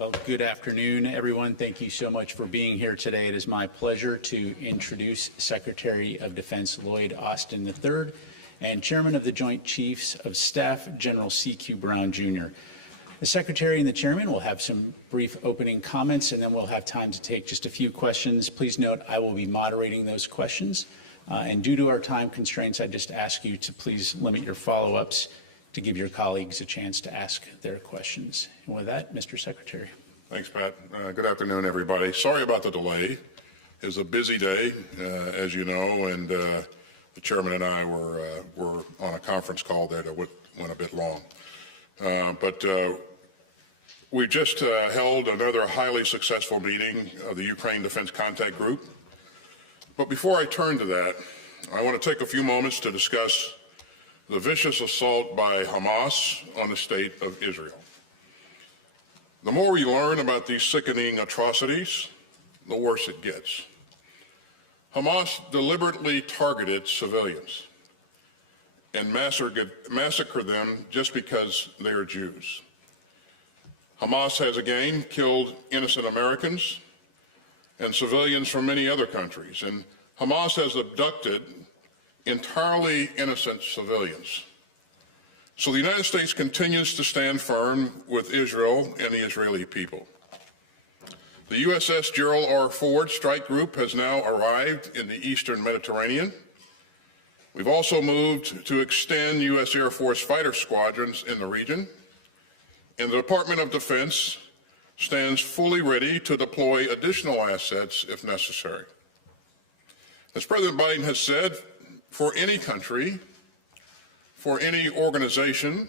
Well, good afternoon, everyone. Thank you so much for being here today. It is my pleasure to introduce Secretary of Defense Lloyd Austin III and Chairman of the Joint Chiefs of Staff, General C.Q. Brown, Jr. The Secretary and the Chairman will have some brief opening comments, and then we'll have time to take just a few questions. Please note I will be moderating those questions. And due to our time constraints, I just ask you to please limit your follow-ups to give your colleagues a chance to ask their questions. And with that, Mr. Secretary. Thanks, Pat. Good afternoon, everybody. Sorry about the delay. It was a busy day, as you know, and the chairman and I were on a conference call that went a bit long. But we just held another highly successful meeting of the Ukraine Defense Contact Group. But before I turn to that, I want to take a few moments to discuss the vicious assault by Hamas on the state of Israel. The more we learn about these sickening atrocities, the worse it gets. Hamas deliberately targeted civilians and massacred them just because they are Jews. Hamas has again killed innocent Americans and civilians from many other countries, and Hamas has abducted entirely innocent civilians. So the United States continues to stand firm with Israel and the Israeli people. The USS Gerald R. Ford strike group has now arrived in the eastern Mediterranean. We've also moved to extend U.S. Air Force fighter squadrons in the region, and the Department of Defense stands fully ready to deploy additional assets if necessary. As President Biden has said, for any country, for any organization,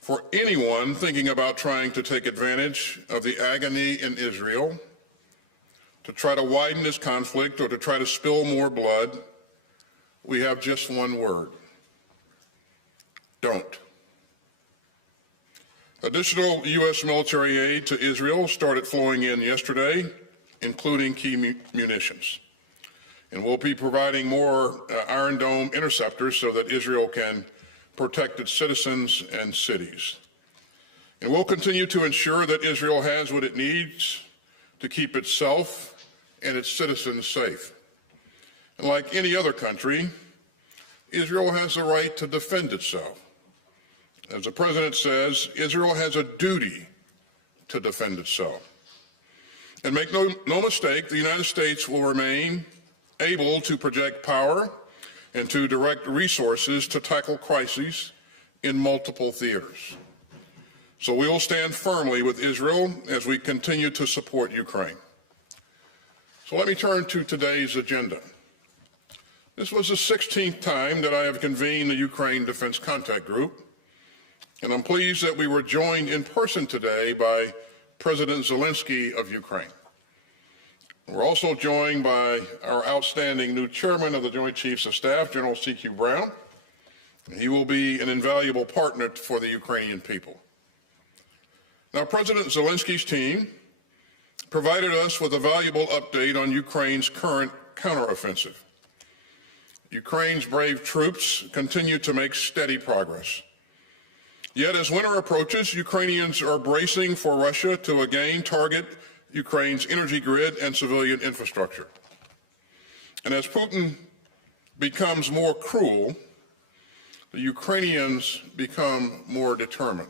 for anyone thinking about trying to take advantage of the agony in Israel, to try to widen this conflict or to try to spill more blood, we have just one word: don't. Additional U.S. military aid to Israel started flowing in yesterday, including key munitions. And we'll be providing more Iron Dome interceptors so that Israel can protect its citizens and cities. And we'll continue to ensure that Israel has what it needs to keep itself and its citizens safe. And like any other country, Israel has the right to defend itself. As the President says, Israel has a duty to defend itself. And make no mistake, the United States will remain able to project power and to direct resources to tackle crises in multiple theaters. So we will stand firmly with Israel as we continue to support Ukraine. So let me turn to today's agenda. This was the 16th time that I have convened the Ukraine Defense Contact Group, and I'm pleased that we were joined in person today by President Zelenskyy of Ukraine. We're also joined by our outstanding new chairman of the Joint Chiefs of Staff, General C.Q. Brown. He will be an invaluable partner for the Ukrainian people. Now, President Zelenskyy's team provided us with a valuable update on Ukraine's current counteroffensive. Ukraine's brave troops continue to make steady progress. Yet, as winter approaches, Ukrainians are bracing for Russia to again target Ukraine's energy grid and civilian infrastructure. And as Putin becomes more cruel, the Ukrainians become more determined.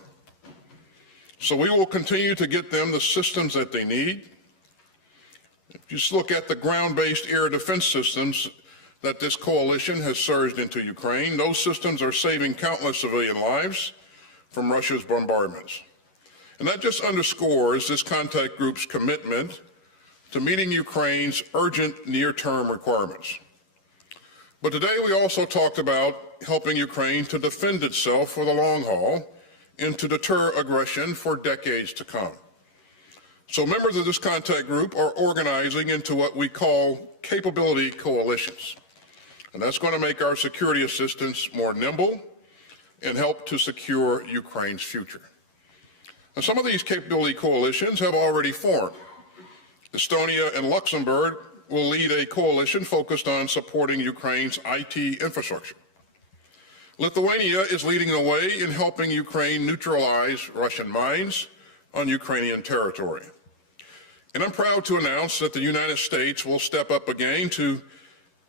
So we will continue to get them the systems that they need. If you just look at the ground-based air defense systems that this coalition has surged into Ukraine, those systems are saving countless civilian lives from Russia's bombardments. And that just underscores this contact group's commitment to meeting Ukraine's urgent near-term requirements. But today we also talked about helping Ukraine to defend itself for the long haul and to deter aggression for decades to come. So members of this contact group are organizing into what we call capability coalitions. And that's going to make our security assistance more nimble and help to secure Ukraine's future. Now, some of these capability coalitions have already formed. Estonia and Luxembourg will lead a coalition focused on supporting Ukraine's IT infrastructure. Lithuania is leading the way in helping Ukraine neutralize Russian mines on Ukrainian territory. And I'm proud to announce that the United States will step up again to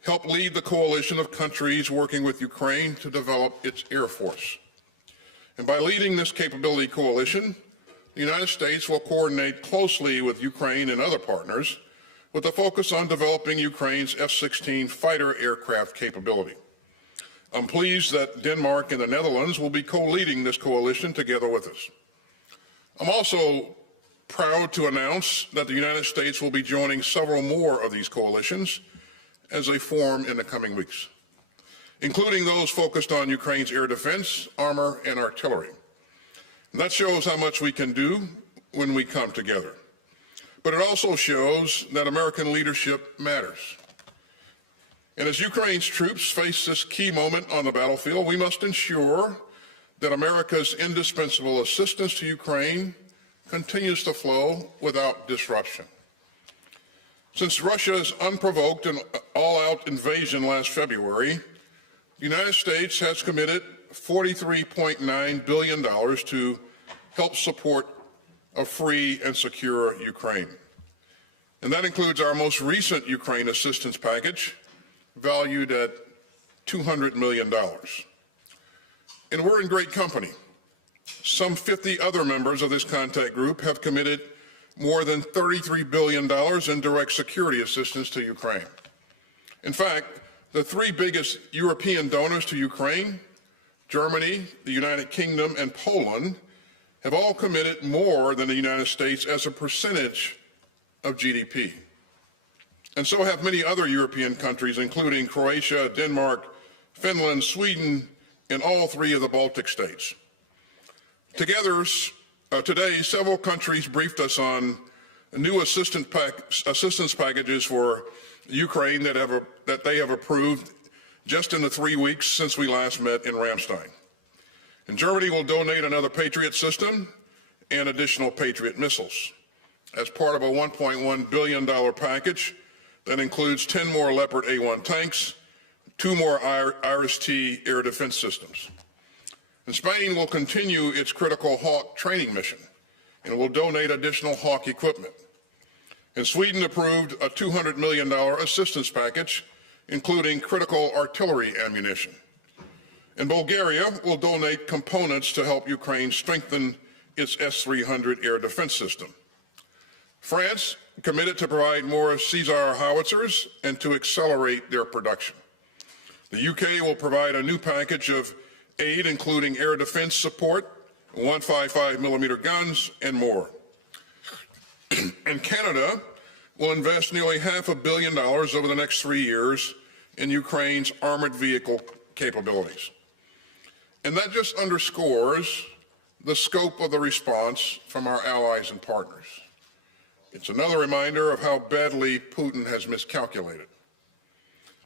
help lead the coalition of countries working with Ukraine to develop its Air Force. And by leading this capability coalition, the United States will coordinate closely with Ukraine and other partners with a focus on developing Ukraine's F-16 fighter aircraft capability. I'm pleased that Denmark and the Netherlands will be co-leading this coalition together with us. I'm also proud to announce that the United States will be joining several more of these coalitions as they form in the coming weeks, including those focused on Ukraine's air defense, armor, and artillery. And that shows how much we can do when we come together. But it also shows that American leadership matters. And as Ukraine's troops face this key moment on the battlefield, we must ensure that America's indispensable assistance to Ukraine continues to flow without disruption. Since Russia's unprovoked and all-out invasion last February, the United States has committed $43.9 billion to help support a free and secure Ukraine. And that includes our most recent Ukraine assistance package, valued at $200 million. And we're in great company. Some 50 other members of this contact group have committed more than $33 billion in direct security assistance to Ukraine. In fact, the three biggest European donors to Ukraine, Germany, the United Kingdom, and Poland, have all committed more than the United States as a percentage of GDP. And so have many other European countries, including Croatia, Denmark, Finland, Sweden, and all three of the Baltic states. Together, today, several countries briefed us on new assistance packages for Ukraine that they have approved just in the 3 weeks since we last met in Ramstein. And Germany will donate another Patriot system and additional Patriot missiles as part of a $1.1 billion package that includes 10 more Leopard A1 tanks, 2 more Iris-T air defense systems. And Spain will continue its critical Hawk training mission and will donate additional Hawk equipment. And Sweden approved a $200 million assistance package, including critical artillery ammunition. And Bulgaria will donate components to help Ukraine strengthen its S-300 air defense system. France committed to provide more Caesar howitzers and to accelerate their production. The UK will provide a new package of aid, including air defense support, 155mm guns, and more. And Canada will invest nearly $500 million over the next 3 years in Ukraine's armored vehicle capabilities. And that just underscores the scope of the response from our allies and partners. It's another reminder of how badly Putin has miscalculated.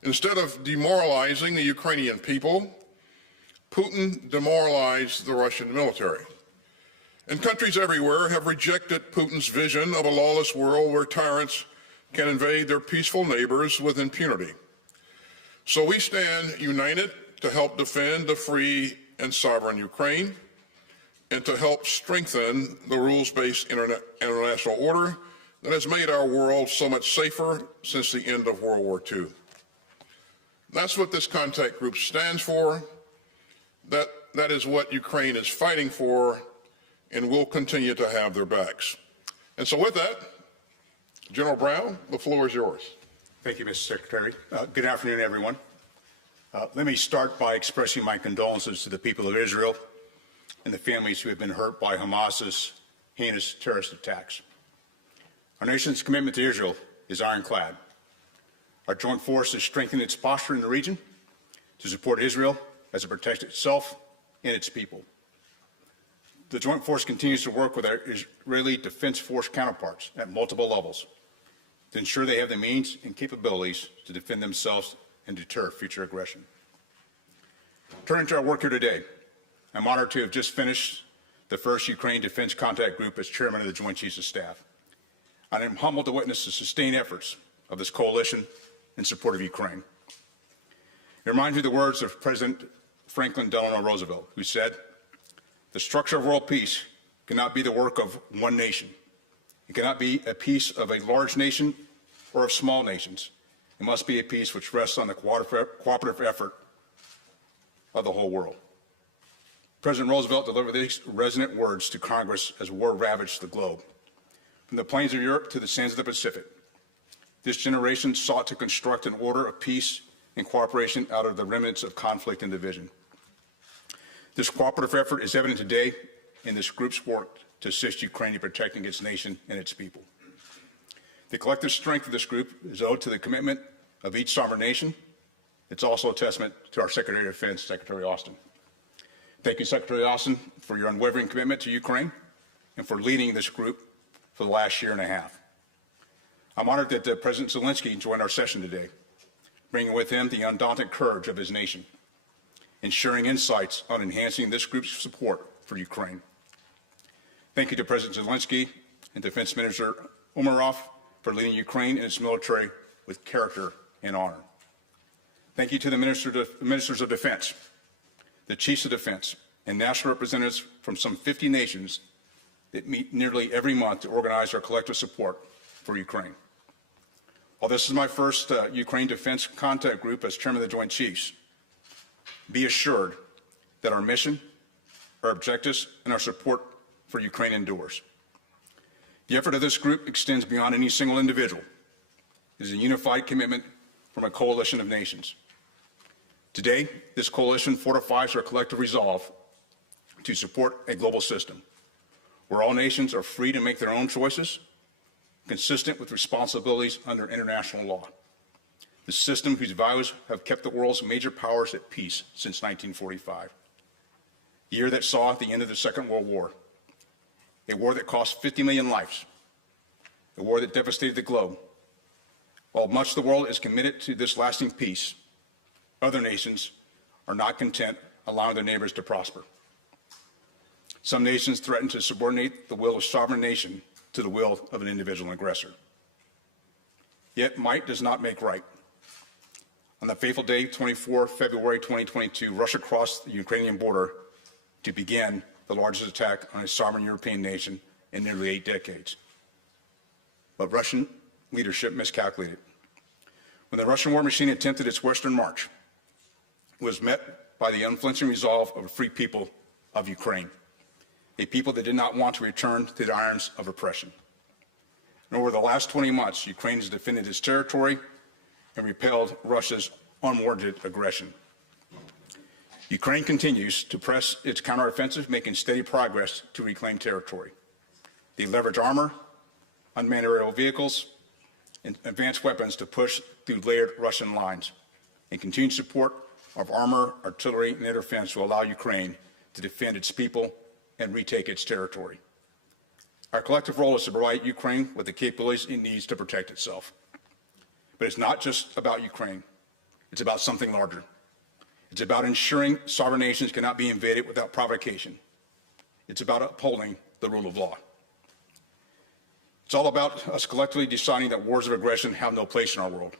Instead of demoralizing the Ukrainian people, Putin demoralized the Russian military. And countries everywhere have rejected Putin's vision of a lawless world where tyrants can invade their peaceful neighbors with impunity. So we stand united to help defend the free and sovereign Ukraine and to help strengthen the rules-based international order that has made our world so much safer since the end of World War II. That's what this contact group stands for. That is what Ukraine is fighting for, and we'll continue to have their backs. And so with that, General Brown, the floor is yours. Thank you, Mr. Secretary. Good afternoon, everyone. Let me start by expressing my condolences to the people of Israel and the families who have been hurt by Hamas's heinous terrorist attacks. Our nation's commitment to Israel is ironclad. Our joint force is strengthening its posture in the region to support Israel as it protects itself and its people. The joint force continues to work with our Israeli Defense Force counterparts at multiple levels to ensure they have the means and capabilities to defend themselves and deter future aggression. Turning to our work here today, I'm honored to have just finished the first Ukraine Defense Contact Group as chairman of the Joint Chiefs of Staff. And I'm humbled to witness the sustained efforts of this coalition in support of Ukraine. It reminds me of the words of President Franklin Delano Roosevelt, who said, "The structure of world peace cannot be the work of one nation. It cannot be a piece of a large nation or of small nations. It must be a peace which rests on the cooperative effort of the whole world. President Roosevelt delivered these resonant words to Congress as war ravaged the globe. From the plains of Europe to the sands of the Pacific, this generation sought to construct an order of peace and cooperation out of the remnants of conflict and division. This cooperative effort is evident today in this group's work to assist Ukraine in protecting its nation and its people. The collective strength of this group is owed to the commitment of each sovereign nation. It's also a testament to our Secretary of Defense, Secretary Austin. Thank you, Secretary Austin, for your unwavering commitment to Ukraine and for leading this group for the last year and a half. I'm honored that President Zelenskyy joined our session today, bringing with him the undaunted courage of his nation and sharing insights on enhancing this group's support for Ukraine. Thank you to President Zelenskyy and Defense Minister Umerov for leading Ukraine and its military with character and honor. Thank you to the Ministers of Defense, the Chiefs of Defense, and national representatives from some 50 nations that meet nearly every month to organize our collective support for Ukraine. While this is my first Ukraine Defense Contact Group as Chairman of the Joint Chiefs, be assured that our mission, our objectives, and our support for Ukraine endures. The effort of this group extends beyond any single individual. It is a unified commitment from a coalition of nations. Today, this coalition fortifies our collective resolve to support a global system where all nations are free to make their own choices, consistent with responsibilities under international law. The system whose values have kept the world's major powers at peace since 1945, the year that saw the end of the Second World War, a war that cost 50 million lives, a war that devastated the globe. While much of the world is committed to this lasting peace, other nations are not content allowing their neighbors to prosper. Some nations threaten to subordinate the will of a sovereign nation to the will of an individual aggressor. Yet might does not make right. On the fateful day, 24 February 2022, Russia crossed the Ukrainian border to begin the largest attack on a sovereign European nation in nearly 8 decades. But Russian leadership miscalculated. When the Russian war machine attempted its western march, it was met by the unflinching resolve of a free people of Ukraine, a people that did not want to return to the irons of oppression. And over the last 20 months, Ukraine has defended its territory and repelled Russia's unwarranted aggression. Ukraine continues to press its counteroffensive, making steady progress to reclaim territory. They leverage armor, unmanned aerial vehicles, and advanced weapons to push through layered Russian lines, and continued support of armor, artillery, and air defense will allow Ukraine to defend its people and retake its territory. Our collective role is to provide Ukraine with the capabilities it needs to protect itself. But it's not just about Ukraine. It's about something larger. It's about ensuring sovereign nations cannot be invaded without provocation. It's about upholding the rule of law. It's all about us collectively deciding that wars of aggression have no place in our world.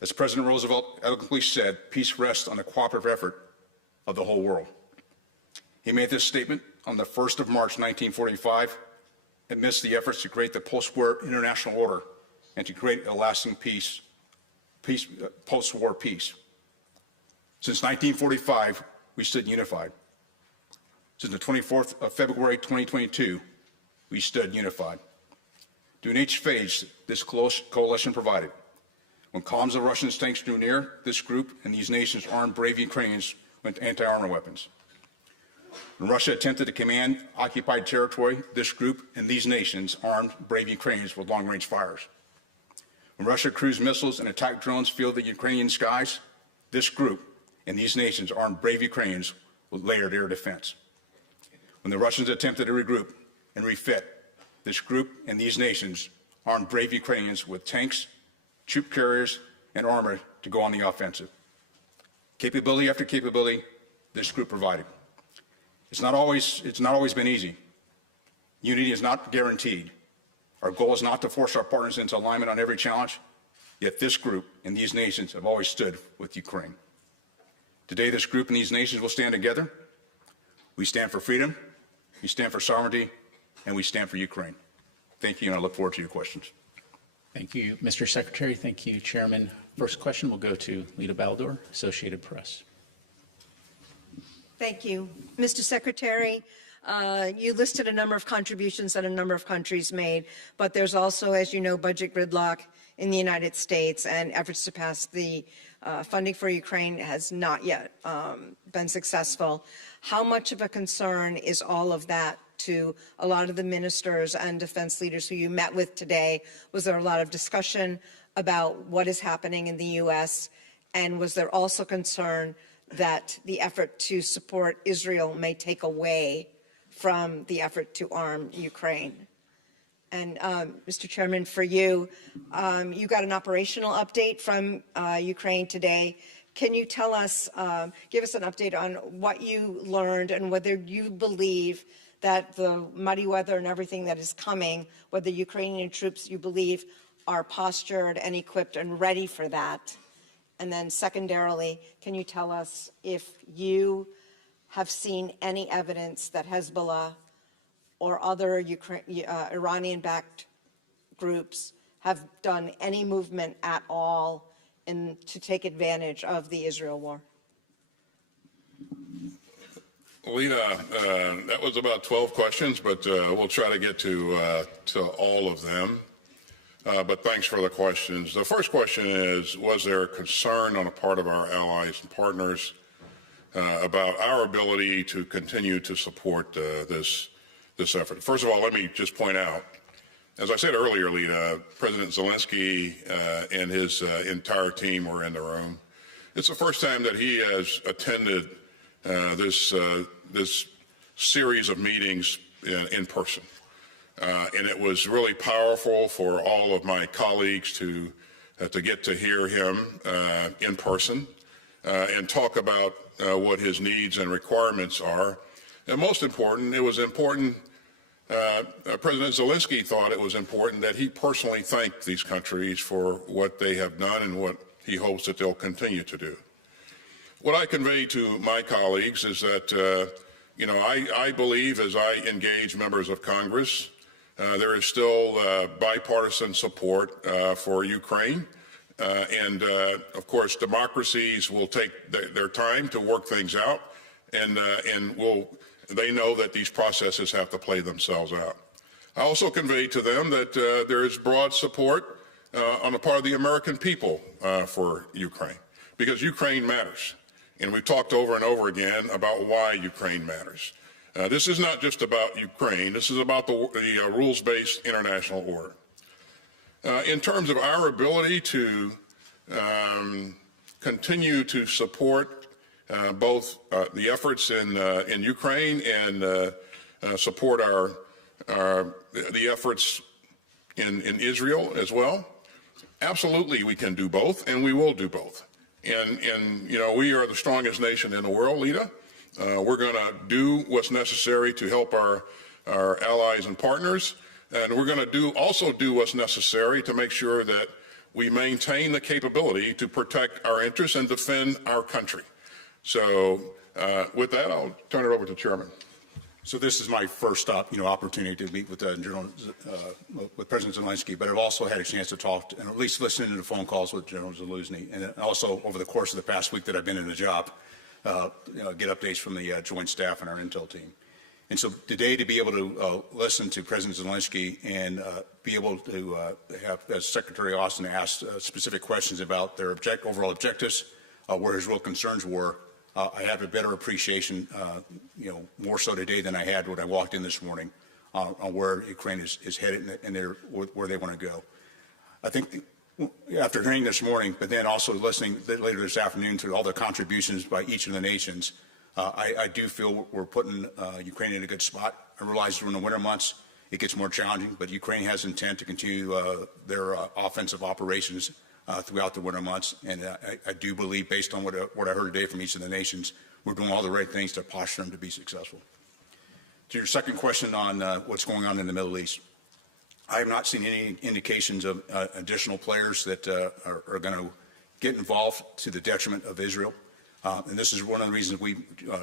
As President Roosevelt eloquently said, peace rests on the cooperative effort of the whole world. He made this statement on the 1st of March, 1945, amidst the efforts to create the post-war international order and to create a lasting post-war peace. Since 1945, we stood unified. Since the 24th of February, 2022, we stood unified. During each phase, this coalition provided. When columns of Russian tanks drew near, this group and these nations armed brave Ukrainians with anti-armor weapons. When Russia attempted to command occupied territory, this group and these nations armed brave Ukrainians with long-range fires. When Russia cruised missiles and attack drones filled the Ukrainian skies, this group and these nations armed brave Ukrainians with layered air defense. When the Russians attempted to regroup and refit, this group and these nations armed brave Ukrainians with tanks, troop carriers, and armor to go on the offensive. Capability after capability, this group provided. It's not always been easy. Unity is not guaranteed. Our goal is not to force our partners into alignment on every challenge, yet this group and these nations have always stood with Ukraine. Today, this group and these nations will stand together. We stand for freedom, We stand for sovereignty, and we stand for Ukraine. Thank you, and I look forward to your questions. Thank you, Mr. Secretary. Thank you, Chairman. First question will go to Lita Baldor, Associated Press. Thank you. Mr. Secretary, you listed a number of contributions that a number of countries made, but there's also, as you know, budget gridlock in the United States, and efforts to pass the funding for Ukraine has not yet been successful. How much of a concern is all of that to a lot of the ministers and defense leaders who you met with today? Was there a lot of discussion about what is happening in the U.S., and was there also concern that the effort to support Israel may take away from the effort to arm Ukraine? And Mr. Chairman, for you, you got an operational update from Ukraine today. Can you tell us, give us an update on what you learned and whether you believe that the muddy weather and everything that is coming, whether Ukrainian troops, you believe, are postured and equipped and ready for that? And then secondarily, can you tell us if you have seen any evidence that Hezbollah or other Iranian-backed groups have done any movement at all to take advantage of the Israel war? Lita, that was about 12 questions, but we'll try to get to all of them. But thanks for the questions. The first question is, was there concern on the part of our allies and partners about our ability to continue to support this effort? First of all, let me just point out, as I said earlier, Lita, President Zelenskyy and his entire team were in the room. It's the first time that he has attended this series of meetings in person. And it was really powerful for all of my colleagues to get to hear him in person and talk about what his needs and requirements are. And most important, it was important, President Zelenskyy thought it was important that he personally thank these countries for what they have done and what he hopes that they'll continue to do. What I convey to my colleagues is that, I believe as I engage members of Congress, there is still bipartisan support for Ukraine. And of course, democracies will take their time to work things out, and they know that these processes have to play themselves out. I also convey to them that there is broad support on the part of the American people for Ukraine, because Ukraine matters. And we've talked over and over again about why Ukraine matters. This is not just about Ukraine. This is about the rules-based international order. In terms of our ability to continue to support both the efforts in Ukraine and support the efforts in Israel as well, absolutely we can do both, and we will do both. And we are the strongest nation in the world, Lita. We're going to do what's necessary to help our allies and partners, and we're going to also do what's necessary to make sure that we maintain the capability to protect our interests and defend our country. So with that, I'll turn it over to Chairman. So this is my first opportunity to meet with with President Zelenskyy, but I've also had a chance to talk and at least listen to the phone calls with General Zelenskyy, and also over the course of the past week that I've been in the job, get updates from the Joint Staff and our intel team. And so today, to be able to listen to President Zelenskyy and be able to have, as Secretary Austin asked, specific questions about their overall objectives, where his real concerns were, I have a better appreciation, more so today than I had when I walked in this morning on where Ukraine is headed and where they want to go. I think after hearing this morning, but then also listening later this afternoon to all the contributions by each of the nations, I do feel we're putting Ukraine in a good spot. I realize during the winter months it gets more challenging, but Ukraine has intent to continue their offensive operations throughout the winter months. And I do believe, based on what I heard today from each of the nations, we're doing all the right things to posture them to be successful. To your second question on what's going on in the Middle East, I have not seen any indications of additional players that are going to get involved to the detriment of Israel. And this is one of the reasons we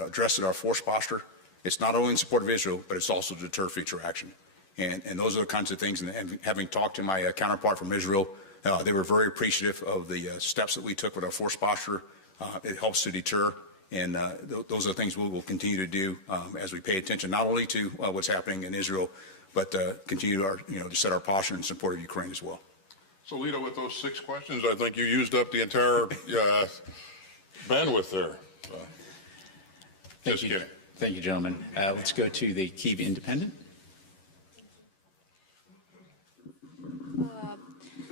addressed our force posture It's not only in support of Israel, but it's also to deter future action. And those are the kinds of things, and having talked to my counterpart from Israel, they were very appreciative of the steps that we took with our force posture. It helps to deter, and those are the things we will continue to do as we pay attention not only to what's happening in Israel, but continue to set our posture in support of Ukraine as well. So, Lito, with those 6 questions, I think you used up the entire bandwidth there. Just kidding. Thank you, gentlemen. Let's go to the Kyiv Independent.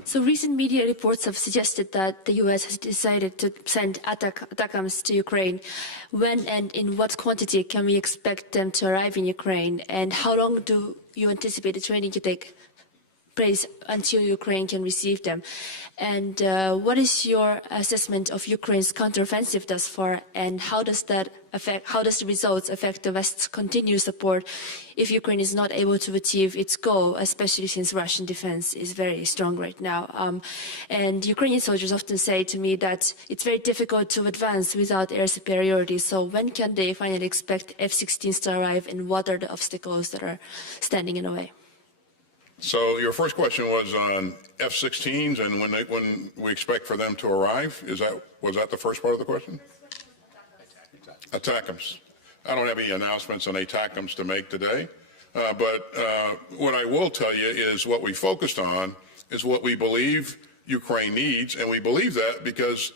So recent media reports have suggested that the U.S. has decided to send ATACMS to Ukraine. When and in what quantity can we expect them to arrive in Ukraine? And how long do you anticipate the training to take place until Ukraine can receive them? And what is your assessment of Ukraine's counteroffensive thus far? And how does the results affect the West's continued support if Ukraine is not able to achieve its goal, especially since Russian defense is very strong right now? And Ukrainian soldiers often say to me that it's very difficult to advance without air superiority. So when can they finally expect F-16s to arrive, and what are the obstacles that are standing in the way? So your first question was on F-16s and when we expect for them to arrive. Was that the first part of the question? ATACMS. I don't have any announcements on ATACMS to make today, but what I will tell you is what we focused on is what we believe Ukraine needs, and we believe that because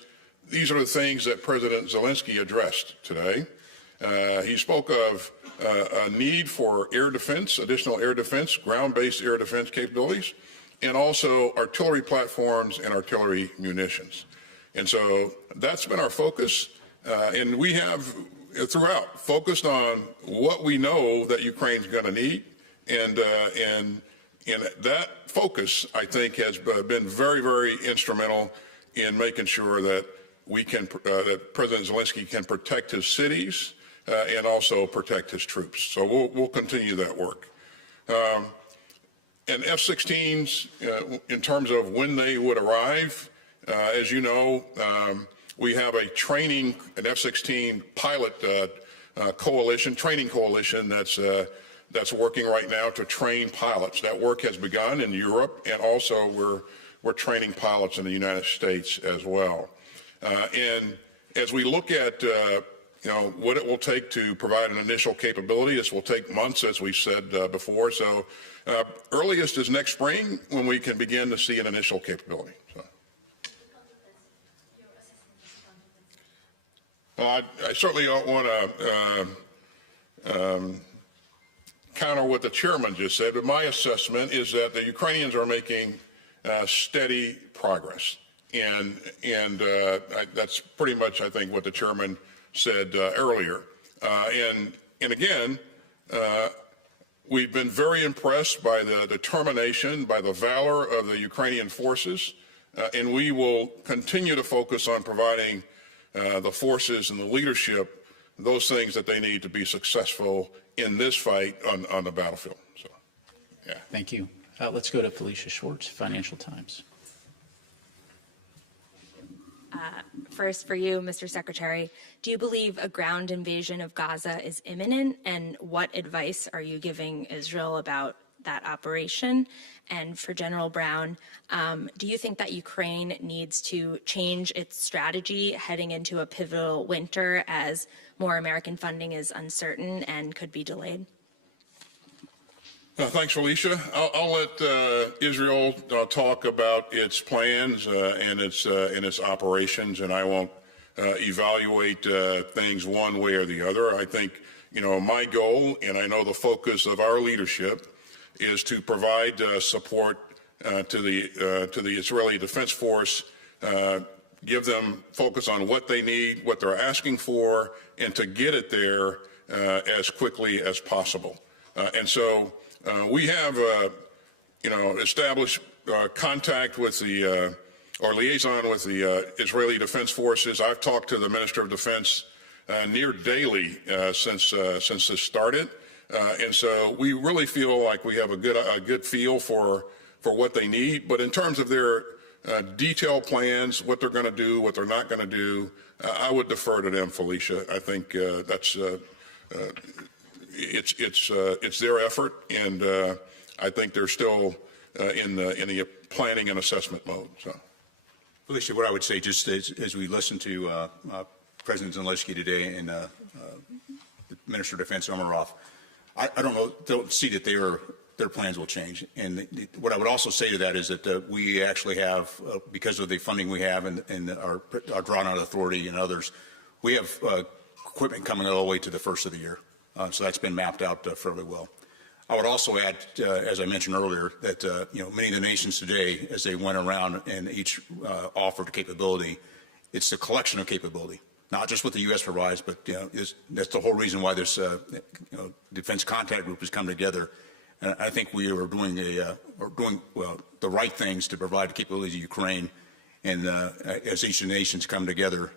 these are the things that President Zelenskyy addressed today. He spoke of a need for air defense, additional air defense, ground-based air defense capabilities, and also artillery platforms and artillery munitions. And so that's been our focus, and we have throughout focused on what we know that Ukraine's going to need, and that focus, I think, has been very, very instrumental in making sure that that President Zelenskyy can protect his cities, and also protect his troops. So we'll continue that work. And F-16s, in terms of when they would arrive, as you know, we have an F-16 pilot training coalition that's working right now to train pilots. That work has begun in Europe, and also we're training pilots in the United States as well. And as we look at what it will take to provide an initial capability, this will take months, as we said before. So earliest is next spring when we can begin to see an initial capability. So. I certainly don't want to counter what the chairman just said, but my assessment is that the Ukrainians are making steady progress. And that's pretty much, I think, what the chairman said earlier. And again, we've been very impressed by the determination, by the valor of the Ukrainian forces, and we will continue to focus on providing the forces and the leadership those things that they need to be successful in this fight on the battlefield. So, yeah. Thank you. Let's go to Felicia Schwartz, Financial Times. First, for you, Mr. Secretary, do you believe a ground invasion of Gaza is imminent, and what advice are you giving Israel about that operation? And for General Brown, do you think that Ukraine needs to change its strategy heading into a pivotal winter as more American funding is uncertain and could be delayed? Thanks, Felicia. I'll let Israel talk about its plans and its operations, and I won't evaluate things one way or the other. I think, my goal, and I know the focus of our leadership, is to provide support to the Israeli Defense Force, give them focus on what they need, what they're asking for, and to get it there as quickly as possible. And so. We have, established contact with or liaison with the Israeli Defense Forces. I've talked to the Minister of Defense near daily since this started, and so we really feel like we have a good feel for what they need. But in terms of their detailed plans, what they're going to do, what they're not going to do, I would defer to them, Felicia. I think that's. it's their effort, and I think they're still in the planning and assessment mode. So, Felicia, what I would say, just as we listen to President Zelenskyy today and the Minister of Defense Omarov, I don't see that their plans will change. And what I would also say to that is that we actually have, because of the funding we have and our drawn-out authority and others, we have equipment coming all the way to the first of the year. So that's been mapped out fairly well. I would also add, as I mentioned earlier, that many of the nations today, as they went around and each offered capability, it's the collection of capability, not just what the U.S. provides, but that's the whole reason why this Defense Contact Group has come together. And I think we are doing the right things to provide capabilities to Ukraine. And as each of the nations come together,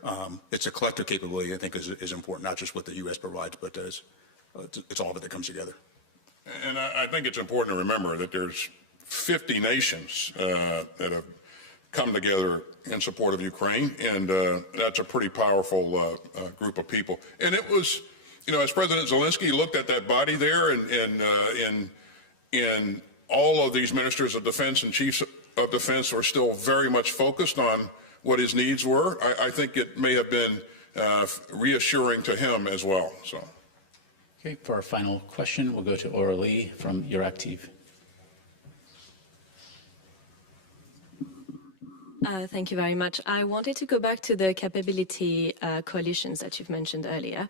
it's a collective capability I think is important, not just what the U.S. provides, but it's all of it that comes together. and I think it's important to remember that there's 50 nations that have come together in support of Ukraine, and that's a pretty powerful group of people. And it was, as President Zelenskyy looked at that body there, and all of these ministers of defense and chiefs of defense were still very much focused on what his needs were. I think it may have been reassuring to him as well. So. Okay, for our final question, we'll go to Aura Lee from Euractiv. Thank you very much. I wanted to go back to the capability coalitions that you've mentioned earlier.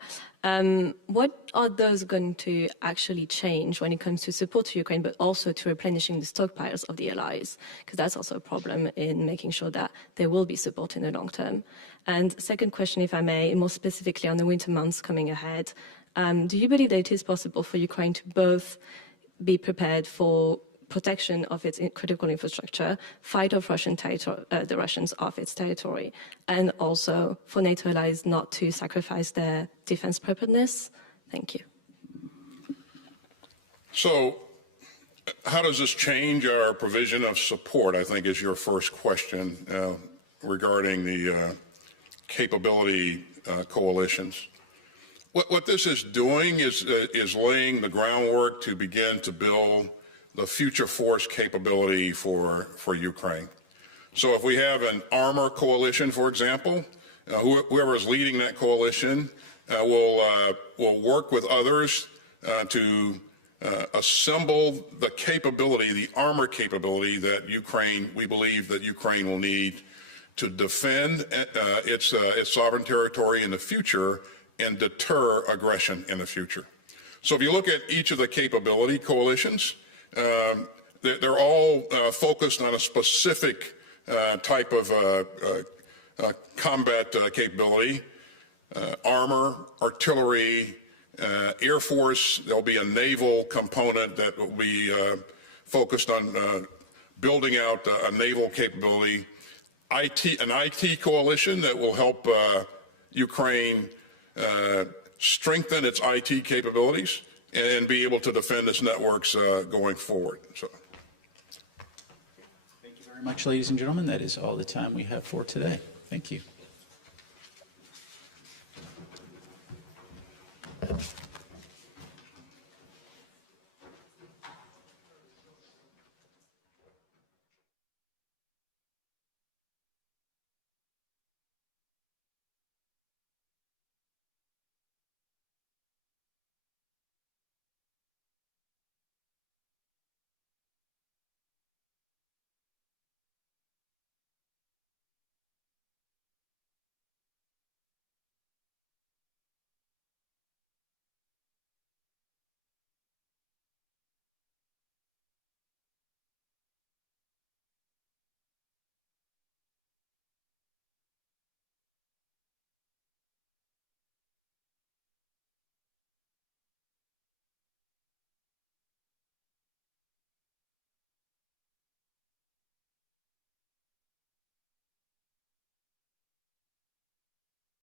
What are those going to actually change when it comes to support to Ukraine, but also to replenishing the stockpiles of the allies? Because that's also a problem in making sure that there will be support in the long term. And second question, if I may, more specifically on the winter months coming ahead, do you believe that it is possible for Ukraine to both be prepared for protection of its critical infrastructure, fight off the Russians off its territory, and also for NATO allies not to sacrifice their defense preparedness? Thank you. So, how does this change our provision of support, I think is your first question regarding the capability coalitions. What this is doing is laying the groundwork to begin to build the future force capability for Ukraine. So if we have an armor coalition, for example, whoever is leading that coalition will work with others to assemble the capability, the armor capability that we believe that Ukraine will need to defend its sovereign territory in the future and deter aggression in the future. So if you look at each of the capability coalitions, they're all focused on a specific type of combat capability, armor, artillery, Air Force. There'll be a naval component that will be focused on building out a naval capability, an IT coalition that will help Ukraine strengthen its IT capabilities and be able to defend its networks going forward. So. Thank you very much, ladies and gentlemen. That is all the time we have for today. Thank you.